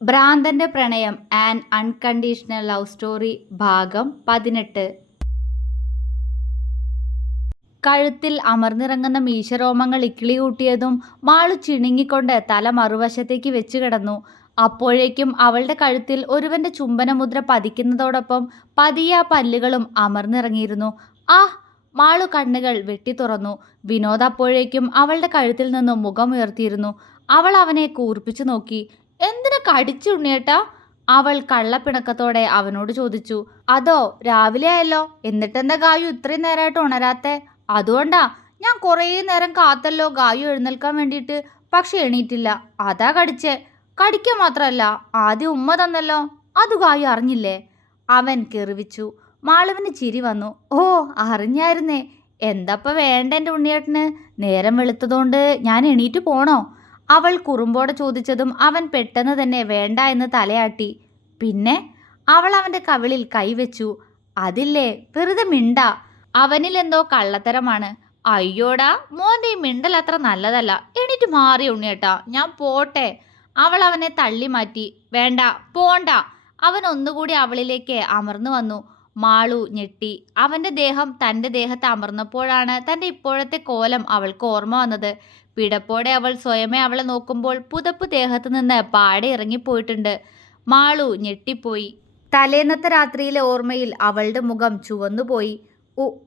ഭ്രാന്തന്റെ പ്രണയം an unconditional love story ഭാഗം 18. കഴുത്തിൽ അമർന്നിറങ്ങുന്ന മീശരോമങ്ങൾ ഇക്കിളികൂട്ടിയതും മാളു ചിണുങ്ങിക്കൊണ്ട് തല മറുവശത്തേക്ക് വെച്ചു കിടന്നു. അപ്പോഴേക്കും അവളുടെ കഴുത്തിൽ ഒരുവന്റെ ചുംബനമുദ്ര പതിക്കുന്നതോടൊപ്പം പതിയെ ആ പല്ലുകളും അമർന്നിറങ്ങിയിരുന്നു. ആ മാളു കണ്ണുകൾ വെട്ടിത്തുറന്നു. വിനോദ് അപ്പോഴേക്കും അവളുടെ കഴുത്തിൽ നിന്നും മുഖമുയർത്തിയിരുന്നു. അവൾ അവനെ കൂർപ്പിച്ചു നോക്കി. എന്തിനാ കടിച്ചു ഉണ്ണിയേട്ടാ? അവൾ കള്ളപ്പിണക്കത്തോടെ അവനോട് ചോദിച്ചു. അതോ രാവിലെ ആയല്ലോ, എന്നിട്ടെന്താ ഗായു ഇത്രയും നേരമായിട്ട് ഉണരാത്തെ? അതുകൊണ്ടാ, ഞാൻ കുറേ നേരം കാത്തല്ലോ ഗായു എഴുന്നേൽക്കാൻ വേണ്ടിയിട്ട്, പക്ഷെ എണീറ്റില്ല, അതാ കടിച്ചേ. കടിക്കാൻ മാത്രമല്ല, ആദ്യം ഉമ്മ തന്നല്ലോ, അത് ഗായു അറിഞ്ഞില്ലേ? അവൻ കെറിവിച്ചു. മാളുവിന് ചിരി വന്നു. ഓ, അറിഞ്ഞായിരുന്നേ. എന്തപ്പ വേണ്ട എൻ്റെ ഉണ്ണിയേട്ടന്? നേരം വെളുത്തതുകൊണ്ട് ഞാൻ എണീറ്റ് പോണോ? അവൾ കുറുമ്പോടെ ചോദിച്ചതും അവൻ പെട്ടെന്ന് തന്നെ വേണ്ട എന്ന് തലയാട്ടി. പിന്നെ അവൾ അവൻ്റെ കവിളിൽ കൈവച്ചു. അതില്ലേ, വെറുതെ മിണ്ട. അവനിൽ എന്തോ കള്ളത്തരമാണ്. അയ്യോടാ, മോൻ്റെ ഈ മിണ്ടൽ അത്ര നല്ലതല്ല. എണീറ്റ് മാറി ഉണ്ണിയേട്ടാ, ഞാൻ പോട്ടെ. അവൾ അവനെ തള്ളി മാറ്റി. വേണ്ട, പോണ്ട. അവൻ ഒന്നുകൂടി അവളിലേക്ക് അമർന്നു വന്നു. മാളു ഞെട്ടി. അവൻ്റെ ദേഹം തൻ്റെ ദേഹത്ത് അമർന്നപ്പോഴാണ് തൻ്റെ ഇപ്പോഴത്തെ കോലം അവൾക്ക് ഓർമ്മ വന്നത്. പിടപ്പോടെ അവൾ സ്വയമേ അവളെ നോക്കുമ്പോൾ പുതപ്പ് ദേഹത്ത് നിന്ന് പാടെ ഇറങ്ങിപ്പോയിട്ടുണ്ട്. മാളു ഞെട്ടിപ്പോയി. തലേന്നത്തെ രാത്രിയിലെ ഓർമ്മയിൽ അവളുടെ മുഖം ചുവന്നുപോയി.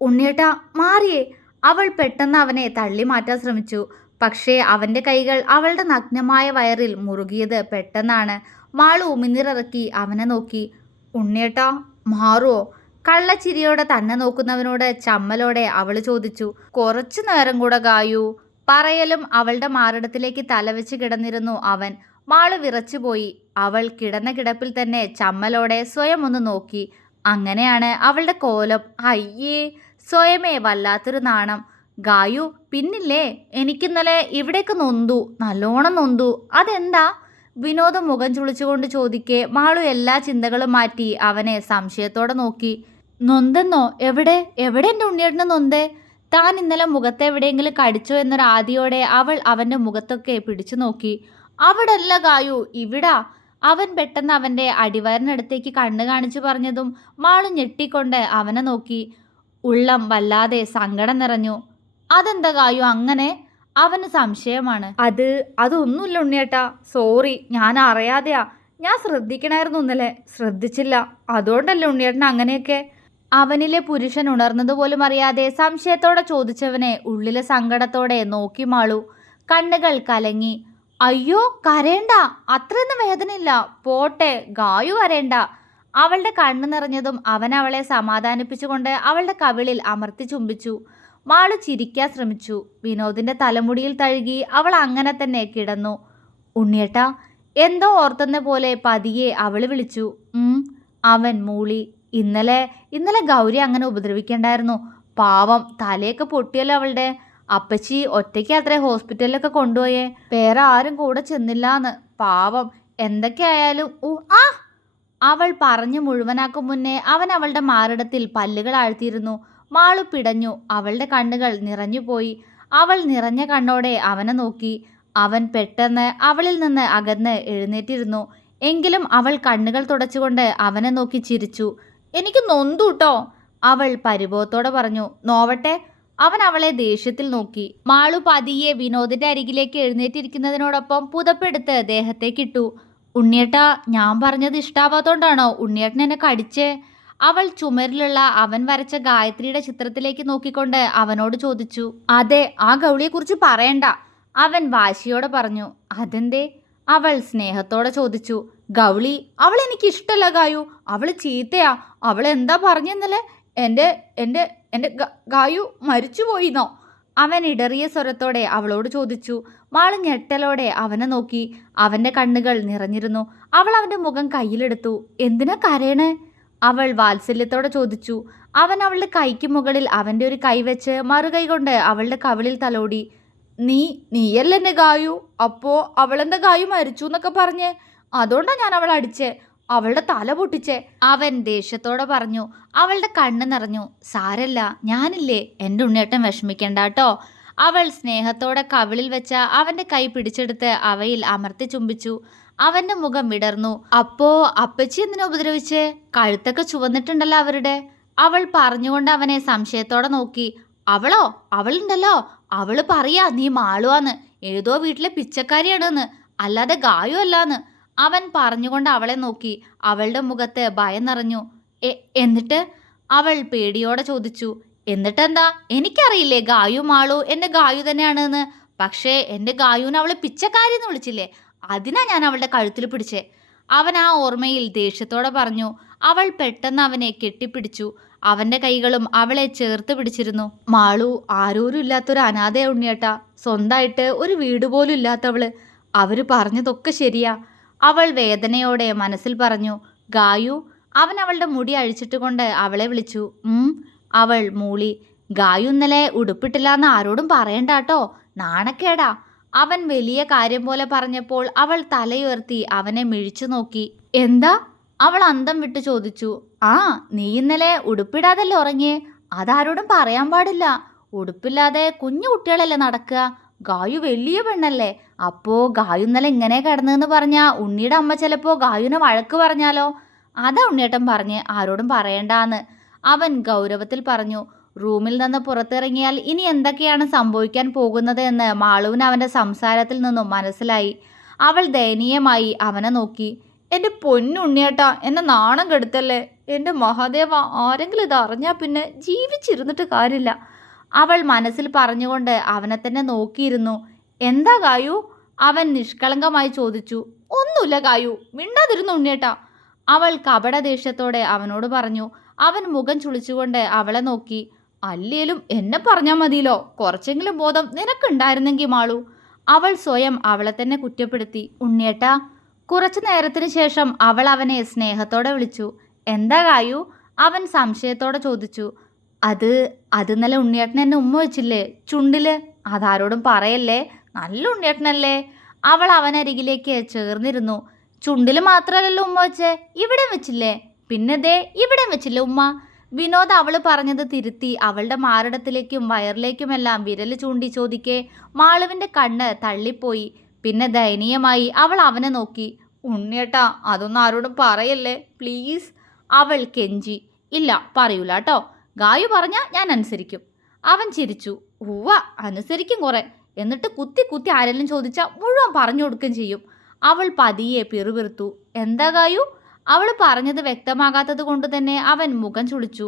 ഉണ്ണിയേട്ടാ, മാറിയേ. അവൾ പെട്ടെന്ന് അവനെ തള്ളി മാറ്റാൻ ശ്രമിച്ചു. പക്ഷേ അവൻ്റെ കൈകൾ അവളുടെ നഗ്നമായ വയറിൽ മുറുകിയത് പെട്ടെന്നാണ്. മാളു ഉമിനീരിറക്കി അവനെ നോക്കി. ഉണ്ണിയേട്ടാ, മാറുവോ? കള്ളച്ചിരിയോടെ തന്നെ നോക്കുന്നവനോട് ചമ്മലോടെ അവൾ ചോദിച്ചു. കുറച്ചു നേരം കൂടെ ഗായു. പറയലും അവളുടെ മാറിടത്തിലേക്ക് തലവെച്ച് കിടന്നിരുന്നു അവൻ. മാളു വിറച്ചുപോയി. അവൾ കിടന്ന കിടപ്പിൽ തന്നെ ചമ്മലോടെ സ്വയം ഒന്ന് നോക്കി. അങ്ങനെയാണ് അവളുടെ കോലം. അയ്യേ, സ്വയമേ വല്ലാത്തൊരു നാണം. ഗായു, പിന്നില്ലേ, എനിക്കിന്നലെ ഇവിടേക്ക് നൊന്തു, നല്ലോണം നൊന്തു. അതെന്താ? വിനോദം മുഖം ചുളിച്ചുകൊണ്ട് ചോദിക്കെ മാളു എല്ലാ ചിന്തകളും മാറ്റി അവനെ സംശയത്തോടെ നോക്കി. നൊന്തെന്നോ? എവിടെ എൻ്റെ ഉണ്ണിയേട്ടന് നൊന്തേ? താൻ ഇന്നലെ മുഖത്തെവിടെയെങ്കിലും കടിച്ചോ എന്നൊരു ആദിയോടെ അവൾ അവൻ്റെ മുഖത്തൊക്കെ പിടിച്ചു നോക്കി. അവിടെ അല്ല ഗായു, ഇവിടാ. അവൻ പെട്ടെന്ന് അവൻ്റെ അടിവയറിനടുത്തേക്ക് കണ്ണു കാണിച്ചു പറഞ്ഞതും മാളു ഞെട്ടിക്കൊണ്ട് അവനെ നോക്കി. ഉള്ളം വല്ലാതെ സങ്കടം നിറഞ്ഞു. അതെന്താ ഗായു അങ്ങനെ? അവന് സംശയമാണ്. അതൊന്നുമില്ല ഉണ്ണിയേട്ടാ, സോറി, ഞാൻ അറിയാതെയാ. ഞാൻ ശ്രദ്ധിക്കണമായിരുന്നു, ഇന്നലെ ശ്രദ്ധിച്ചില്ല, അതുകൊണ്ടല്ലേ ഉണ്ണിയേട്ടൻ അങ്ങനെയൊക്കെ. അവനിലെ പുരുഷൻ ഉണർന്നതുപോലും അറിയാതെ സംശയത്തോടെ ചോദിച്ചവനെ ഉള്ളിലെ സങ്കടത്തോടെ നോക്കി മാളു. കണ്ണുകൾ കലങ്ങി. അയ്യോ, കരയണ്ട, അത്രയൊന്നും വേദനയില്ല, പോട്ടെ ഗായു, കരയണ്ട. അവളുടെ കണ്ണു നിറഞ്ഞതും അവൻ അവളെ സമാധാനിപ്പിച്ചുകൊണ്ട് അവളുടെ കവിളിൽ അമർത്തി ചുംബിച്ചു. മാളു ചിരിക്കാൻ ശ്രമിച്ചു. വിനോദിന്റെ തലമുടിയിൽ തഴുകി അവൾ അങ്ങനെ തന്നെ കിടന്നു. ഉണ്ണിയേട്ടാ, എന്തോ ഓർത്തെന്ന പോലെ പതിയെ അവൾ വിളിച്ചു. അവൻ മൂളി. ഇന്നലെ ഗൗരി അങ്ങനെ ഉപദ്രവിക്കണ്ടായിരുന്നു. പാവം, തലയൊക്കെ പൊട്ടിയല്ലോ അവളുടെ. അപ്പച്ചി ഒറ്റയ്ക്ക് അത്രേ ഹോസ്പിറ്റലിലൊക്കെ കൊണ്ടുപോയേ, വേറെ ആരും കൂടെ ചെന്നില്ലാന്ന്. പാവം, എന്തൊക്കെയായാലും ആ. അവൾ പറഞ്ഞു മുഴുവനാക്കും മുന്നേ അവൻ അവളുടെ മാറിടത്തിൽ പല്ലുകൾ ആഴ്ത്തിയിരുന്നു. മാളു പിടഞ്ഞു. അവളുടെ കണ്ണുകൾ നിറഞ്ഞുപോയി. അവൾ നിറഞ്ഞ കണ്ണോടെ അവനെ നോക്കി. അവൻ പെട്ടെന്ന് അവളിൽ നിന്ന് അകന്ന് എഴുന്നേറ്റിരുന്നു. എങ്കിലും അവൾ കണ്ണുകൾ തുടച്ചുകൊണ്ട് അവനെ നോക്കി ചിരിച്ചു. എനിക്ക് നൊന്തു കേട്ടോ, അവൾ പരിഭവത്തോടെ പറഞ്ഞു. നോവട്ടെ. അവൻ അവളെ ദേഷ്യത്തിൽ നോക്കി. മാളു പതിയെ വിനോദിന്റെ അരികിലേക്ക് എഴുന്നേറ്റിരിക്കുന്നതിനോടൊപ്പം പുതപ്പെടുത്ത് ദേഹത്തേക്കിട്ടു. ഉണ്ണിയേട്ടാ, ഞാൻ പറഞ്ഞത് ഇഷ്ടാവാത്തോണ്ടാണോ ഉണ്ണിയേട്ടൻ എന്നെ കടിച്ചേ? അവൾ ചുമരിലുള്ള അവൻ വരച്ച ഗായത്രിയുടെ ചിത്രത്തിലേക്ക് നോക്കിക്കൊണ്ട് അവനോട് ചോദിച്ചു. അതെ, ആ ഗൗളിയെക്കുറിച്ച് പറയണ്ട, അവൻ വാശിയോടെ പറഞ്ഞു. അതെന്തേ? അവൾ സ്നേഹത്തോടെ ചോദിച്ചു. ഗൗളി, അവൾ എനിക്ക് ഇഷ്ടല്ല ഗായു, അവൾ ചീത്തയാ. അവൾ എന്താ പറഞ്ഞെന്നല്ലേ? എൻ്റെ ഗായു മരിച്ചുപോയിന്നോ? അവൻ ഇടറിയ സ്വരത്തോടെ അവളോട് ചോദിച്ചു. മാളു ഞെട്ടലോടെ അവനെ നോക്കി. അവൻ്റെ കണ്ണുകൾ നിറഞ്ഞിരുന്നു. അവൾ അവൻ്റെ മുഖം കയ്യിലെടുത്തു. എന്തിനാ കരയണേ? അവൾ വാത്സല്യത്തോടെ ചോദിച്ചു. അവൻ അവളുടെ കൈക്ക് മുകളിൽ അവൻ്റെ ഒരു കൈ വെച്ച് മറുകൈ കൊണ്ട് അവളുടെ കവിളിൽ തലോടി. നീയല്ലേ എൻ്റെ ഗായു? അപ്പോ അവളെന്താ ഗായു മരിച്ചു എന്നൊക്കെ പറഞ്ഞേ? അതുകൊണ്ടാ ഞാൻ അവളെ അടിച്ചേ, അവളുടെ തല പൊട്ടിച്ചേ, അവൻ ദേഷ്യത്തോടെ പറഞ്ഞു. അവളുടെ കണ്ണ് നിറഞ്ഞു. സാരല്ല, ഞാനില്ലേ, എൻ്റെ ഉണ്ണിയേട്ടൻ വിഷമിക്കണ്ട കേട്ടോ. അവൾ സ്നേഹത്തോടെ കവിളിൽ വെച്ച അവൻ്റെ കൈ പിടിച്ചെടുത്ത് അവയിൽ അമർത്തി ചുംബിച്ചു. അവന്റെ മുഖം വിടർന്നു. അപ്പോ അപ്പച്ചി എന്തിനാ ഉപദ്രവിച്ചേ? കഴുത്തൊക്കെ ചുവന്നിട്ടുണ്ടല്ലോ അവരുടെ. അവൾ പറഞ്ഞുകൊണ്ട് അവനെ സംശയത്തോടെ നോക്കി. അവളോ? അവളുണ്ടല്ലോ, അവള് പറയാ നീ മാളുവാന്ന്, ഏതോ വീട്ടിലെ പിച്ചക്കാരിയാണെന്ന്, അല്ലാതെ ഗായു അല്ലാന്ന്. അവൻ പറഞ്ഞുകൊണ്ട് അവളെ നോക്കി. അവളുടെ മുഖത്ത് ഭയം നിറഞ്ഞു. എന്നിട്ട്? അവൾ പേടിയോടെ ചോദിച്ചു. എന്നിട്ടെന്താ? എനിക്കറിയില്ലേ ഗായു മാളു എന്റെ ഗായു തന്നെയാണെന്ന്. പക്ഷേ എന്റെ ഗായുവിനെ അവള് പിച്ചക്കാരി എന്ന് വിളിച്ചില്ലേ, അതിനാ ഞാൻ അവളുടെ കഴുത്തിൽ പിടിച്ചേ. അവൻ ആ ഓർമ്മയിൽ ദേഷ്യത്തോടെ പറഞ്ഞു. അവൾ പെട്ടെന്ന് അവനെ കെട്ടിപ്പിടിച്ചു. അവന്റെ കൈകളും അവളെ ചേർത്ത് പിടിച്ചിരുന്നു. മാളു ആരോരും ഇല്ലാത്തൊരു അനാഥ ഉണ്ണിയേട്ടാ, സ്വന്തമായിട്ട് ഒരു വീട് പോലും ഇല്ലാത്തവള്. അവര് പറഞ്ഞതൊക്കെ ശരിയാ, അവൾ വേദനയോടെ മനസ്സിൽ പറഞ്ഞു. ഗായു. അവൻ അവളുടെ മുടി അഴിച്ചിട്ട് കൊണ്ട് അവളെ വിളിച്ചു. അവൾ മൂളി. ഗായു ഇന്നലെ ഉടുപ്പിട്ടില്ലാന്ന് ആരോടും പറയണ്ടാട്ടോ, നാണക്കേടാ. അവൻ വലിയ കാര്യം പോലെ പറഞ്ഞപ്പോൾ അവൾ തലയുയർത്തി അവനെ മിഴിച്ചു നോക്കി. എന്താ? അവൾ അന്തം വിട്ട് ചോദിച്ചു. ആ, നീ ഇന്നലെ ഉടുപ്പിടാതല്ലേ ഉറങ്ങിയേ? അതാരോടും പറയാൻ പാടില്ല. ഉടുപ്പില്ലാതെ കുഞ്ഞു കുട്ടികളല്ലേ നടക്കുക. ഗായു വലിയ പെണ്ണല്ലേ. അപ്പോ ഗായു ഇന്നലെ ഇങ്ങനെ കിടന്നെന്ന് പറഞ്ഞാ ഉണ്ണിയുടെ അമ്മ ചിലപ്പോ ഗായുവിനെ വഴക്ക് പറഞ്ഞാലോ? അതാ ഉണ്ണിയേട്ടൻ പറഞ്ഞ് ആരോടും പറയണ്ടാന്ന്. അവൻ ഗൗരവത്തിൽ പറഞ്ഞു. റൂമിൽ നിന്ന് പുറത്തിറങ്ങിയാൽ ഇനി എന്തൊക്കെയാണ് സംഭവിക്കാൻ പോകുന്നത് എന്ന് മാളുവിന് അവന്റെ സംസാരത്തിൽ നിന്നും മനസ്സിലായി. അവൾ ദയനീയമായി അവനെ നോക്കി. എൻ്റെ പൊന്നുണ്ണിയേട്ടാ, എന്നെ നാണം കെടുത്തല്ലേ. എൻ്റെ മഹാദേവ, ആരെങ്കിലും ഇത് അറിഞ്ഞാൽ പിന്നെ ജീവിച്ചിരുന്നിട്ട് കാര്യമില്ല. അവൾ മനസ്സിൽ പറഞ്ഞുകൊണ്ട് അവനെ തന്നെ നോക്കിയിരുന്നു. എന്താ ഗായു? അവൻ നിഷ്കളങ്കമായി ചോദിച്ചു. ഒന്നുമില്ല ഗായു, മിണ്ടാതിരുന്നു ഉണ്ണിയേട്ടാ, അവൾ കപട ദേഷ്യത്തോടെ അവനോട് പറഞ്ഞു. അവൻ മുഖം ചുളിച്ചുകൊണ്ട് അവളെ നോക്കി. അല്ലേലും എന്നെ പറഞ്ഞാൽ മതിയല്ലോ, കുറച്ചെങ്കിലും ബോധം നിനക്കുണ്ടായിരുന്നെങ്കിൽ മാളു. അവൾ സ്വയം അവളെ തന്നെ കുറ്റപ്പെടുത്തി. ഉണ്ണിയേട്ടാ. കുറച്ചു നേരത്തിന് ശേഷം അവൾ അവനെ സ്നേഹത്തോടെ വിളിച്ചു. എന്താ ഗായു? അവൻ സംശയത്തോടെ ചോദിച്ചു. അത് ഇന്നലെ ഉണ്ണിയേട്ടൻ എന്നെ ഉമ്മ വെച്ചില്ലേ ചുണ്ടില്? അതാരോടും പറയല്ലേ, നല്ല ഉണ്ണിയേട്ടനല്ലേ. അവൾ അവനരികിലേക്ക് ചേർന്നിരുന്നു. ചുണ്ടില് മാത്രമല്ലല്ലോ ഉമ്മ വെച്ചേ, ഇവിടെ വെച്ചില്ലേ? പിന്നെ ദേ ഇവിടെ വെച്ചില്ലേ ഉമ്മ? വിനോദ് അവള് പറഞ്ഞത് തിരുത്തി അവളുടെ മാറിടത്തിലേക്കും വയറിലേക്കുമെല്ലാം വിരൽ ചൂണ്ടി ചോദിക്കെ മാളുവിന്റെ കണ്ണ് തള്ളിപ്പോയി. പിന്നെ ദയനീയമായി അവൾ അവനെ നോക്കി. ഉണ്ണിയേട്ടാ, അതൊന്നും ആരോടും പറയല്ലേ പ്ലീസ്, അവൾ കെഞ്ചി. ഇല്ല, പറയൂല കേട്ടോ. ഗായു പറഞ്ഞാൽ ഞാൻ അനുസരിക്കും. അവൻ ചിരിച്ചു. ഉവ്വ, അനുസരിക്കും കുറെ. എന്നിട്ട് കുത്തി കുത്തി ആരെങ്കിലും ചോദിച്ചാൽ മുഴുവൻ പറഞ്ഞു കൊടുക്കുകയും ചെയ്യും. അവൾ പതിയെ പിറുപിറുത്തു. എന്താ ഗായു? അവൾ പറഞ്ഞത് വ്യക്തമാകാത്തത് കൊണ്ട് തന്നെ അവൻ മുഖം ചുളിച്ചു.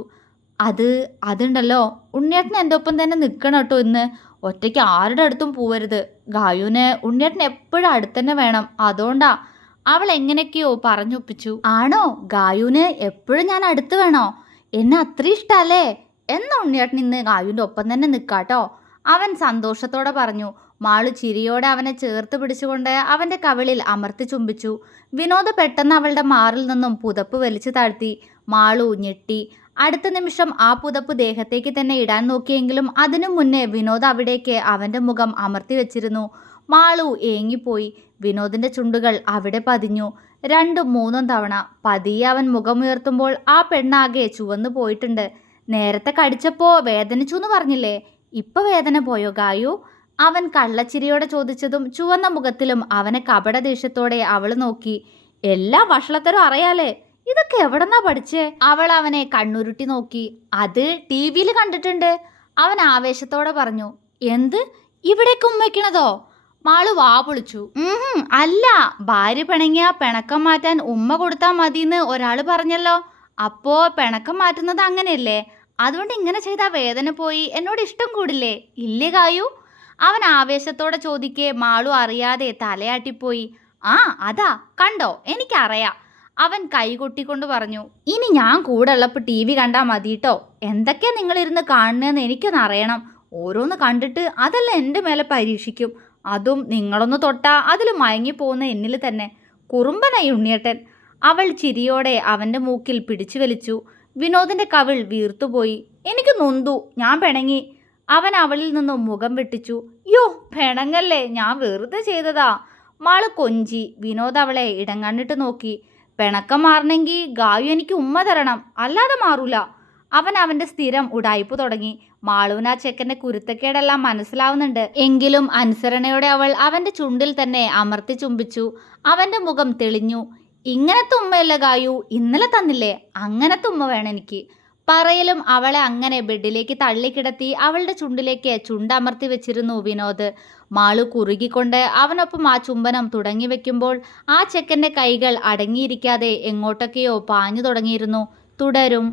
അതുണ്ടല്ലോ, ഉണ്ണിയേട്ടൻ എൻ്റെ ഒപ്പം തന്നെ നിൽക്കണം കേട്ടോ ഇന്ന്. ഒറ്റയ്ക്ക് ആരുടെ അടുത്തും പോവരുത്. ഗായുവിന് ഉണ്ണിയേട്ടൻ എപ്പോഴും അടുത്തന്നെ വേണം, അതുകൊണ്ടാ. അവൾ എങ്ങനെയൊക്കെയോ പറഞ്ഞൊപ്പിച്ചു. ആണോ? ഗായുവിന് എപ്പോഴും ഞാൻ അടുത്ത് വേണോ? എന്നെ അത്രയും ഇഷ്ടല്ലേ? എന്നാ ഉണ്ണിയേട്ടൻ ഇന്ന് ഗായുവിൻ്റെ ഒപ്പം തന്നെ നിൽക്കാട്ടോ, അവൻ സന്തോഷത്തോടെ പറഞ്ഞു. മാളു ചിരിയോടെ അവനെ ചേർത്ത് പിടിച്ചുകൊണ്ട് അവൻ്റെ കവിളിൽ അമർത്തി ചുംബിച്ചു. വിനോദ് പെട്ടെന്ന് അവളുടെ മാറിൽ നിന്നും പുതപ്പ് വലിച്ചു താഴ്ത്തി. മാളു ഞെട്ടി. അടുത്ത നിമിഷം ആ പുതപ്പ് ദേഹത്തേക്ക് തന്നെ ഇടാൻ നോക്കിയെങ്കിലും അതിനു മുന്നേ വിനോദ് അവിടേക്ക് അവൻ്റെ മുഖം അമർത്തി വെച്ചിരുന്നു. മാളു ഏങ്ങിപ്പോയി. വിനോദിൻ്റെ ചുണ്ടുകൾ അവിടെ പതിഞ്ഞു. 2-3 തവണ. പതിയെ അവൻ മുഖമുയർത്തുമ്പോൾ ആ പെണ്ണാകെ ചുവന്നു പോയിട്ടുണ്ട്. നേരത്തെ കടിച്ചപ്പോ വേദനിച്ചു എന്ന് പറഞ്ഞില്ലേ, ഇപ്പൊ വേദന പോയോ ഗായു? അവൻ കള്ളച്ചിരിയോടെ ചോദിച്ചതും ചുവന്ന മുഖത്തിലും അവനെ കപട ദേഷ്യത്തോടെ അവൾ നോക്കി. എല്ലാ വഷളത്തരും അറിയാലേ, ഇതൊക്കെ എവിടെന്നാ പഠിച്ചേ? അവൾ അവനെ കണ്ണുരുട്ടി നോക്കി. അത് TV-യിൽ കണ്ടിട്ടുണ്ട്, അവൻ ആവേശത്തോടെ പറഞ്ഞു. എന്ത്, ഇവിടേക്ക് ഉമ്മയ്ക്കണതോ? മാളു വാ പൊളിച്ചു. അല്ല, ഭാര്യ പിണങ്ങിയ പിണക്കം മാറ്റാൻ ഉമ്മ കൊടുത്താൽ മതിന്ന് ഒരാൾ പറഞ്ഞല്ലോ. അപ്പോ പിണക്കം മാറ്റുന്നത് അങ്ങനെയല്ലേ? അതുകൊണ്ട് ഇങ്ങനെ ചെയ്താൽ വേദന പോയി എന്നോട് ഇഷ്ടം കൂടില്ലേ? ഇല്ലേ ഗായു? അവൻ ആവേശത്തോടെ ചോദിക്കെ മാളു അറിയാതെ തലയാട്ടിപ്പോയി. ആ അതാ കണ്ടോ, എനിക്കറിയാം, അവൻ കൈകൊട്ടിക്കൊണ്ട് പറഞ്ഞു. ഇനി ഞാൻ കൂടെ ഉള്ളപ്പോൾ TV കണ്ടാൽ മതി കേട്ടോ. എന്തൊക്കെയാ നിങ്ങളിരുന്ന് കാണുന്നതെന്ന് എനിക്കൊന്ന് അറിയണം. ഓരോന്ന് കണ്ടിട്ട് അതെല്ലാം എൻ്റെ മേലെ പരീക്ഷിക്കും. അതും നിങ്ങളൊന്ന് തൊട്ടാ അതിൽ മയങ്ങിപ്പോകുന്ന എന്നിൽ തന്നെ. കുറുമ്പനായി ഉണ്ണിയേട്ടൻ. അവൾ ചിരിയോടെ അവൻ്റെ മൂക്കിൽ പിടിച്ചു വലിച്ചു. വിനോദിൻ്റെ കവിൾ വീർത്തുപോയി. എനിക്ക് നൊന്തു, ഞാൻ പിണങ്ങി. അവൻ അവളിൽ നിന്നും മുഖം വെട്ടിച്ചു. യോ, പിണങ്ങല്ലേ, ഞാൻ വെറുതെ ചെയ്തതാ. മാള് കൊഞ്ചി. വിനോദ് അവളെ ഇടങ്ങണ്ണിട്ട് നോക്കി. പിണക്കം മാറണമെങ്കിൽ ഗായു എനിക്ക് ഉമ്മ തരണം, അല്ലാതെ മാറൂല. അവൻ അവൻ്റെ സ്ഥിരം ഉടായ്പ് തുടങ്ങി. മാളുവിന് ആ ചെക്കൻ്റെ കുരുത്തക്കേടെല്ലാം മനസ്സിലാവുന്നുണ്ട്. എങ്കിലും അനുസരണയോടെ അവൾ അവൻ്റെ ചുണ്ടിൽ തന്നെ അമർത്തി ചുംബിച്ചു. അവൻ്റെ മുഖം തെളിഞ്ഞു. ഇങ്ങനത്തെ ഉമ്മയല്ല ഗായു, ഇന്നലെ തന്നില്ലേ, അങ്ങനത്തെ ഉമ്മ വേണം എനിക്ക്. പറയലും അവളെ അങ്ങനെ ബെഡിലേക്ക് തള്ളിക്കിടത്തി അവളുടെ ചുണ്ടിലേക്ക് ചുണ്ടമർത്തി വെച്ചിരുന്നു വിനോദ്. മാളു കുറുകിക്കൊണ്ട് അവനൊപ്പം ആ ചുംബനം തുടങ്ങി വെക്കുമ്പോൾ ആ ചെക്കൻ്റെ കൈകൾ അടങ്ങിയിരിക്കാതെ എങ്ങോട്ടൊക്കെയോ പാഞ്ഞു തുടങ്ങിയിരുന്നു. തുടരും.